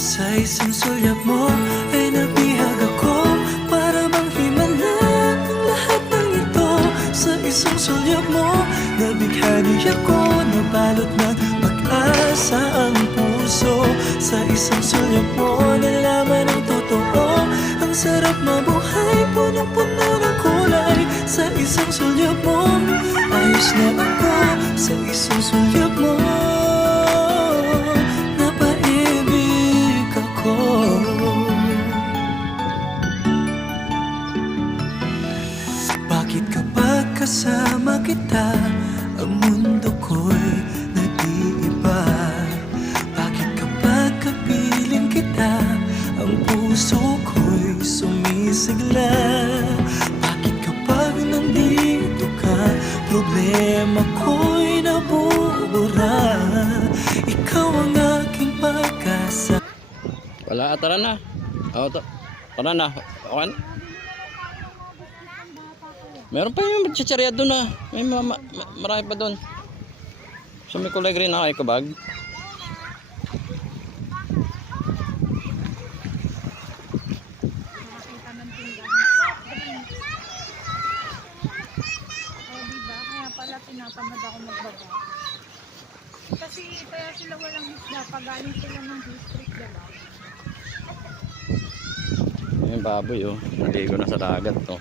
Sa isang sulyap mo ay nabihag ako, para bang himala ang lahat ng ito. Sa isang sulyap mo, nabighani ako, nabalot ng pag-asa ang puso. Sa isang sulyap mo, nalaman ang totoo, ang sarap mabuhay, punong-puno ng kulay. Sa isang sulyap mo, ayos na ako. Sa isang sulyap mo, napaibig ako. Bakit kapag kasama kita, ang mundo ko'y nag-iiba? Bakit kapag kapiling kita, ang puso ko'y sumisigla? Bakit kapag nandito ka, problema ko'y nabubura? Ikaw ang aking pag-asa. Wala, tara na. Tara na. Okay. Meron pa yung chicharia doon na. May marami pa doon. So may kulay green na eco bag. Nakakita ng tindahan soft drinks. O diba? Kaya pala tinatamad ako magbaba. Kasi kaya sila walang isda. Pagaling sila ng district, diba? Yung baboy oh. Naligo na sa dagat oh.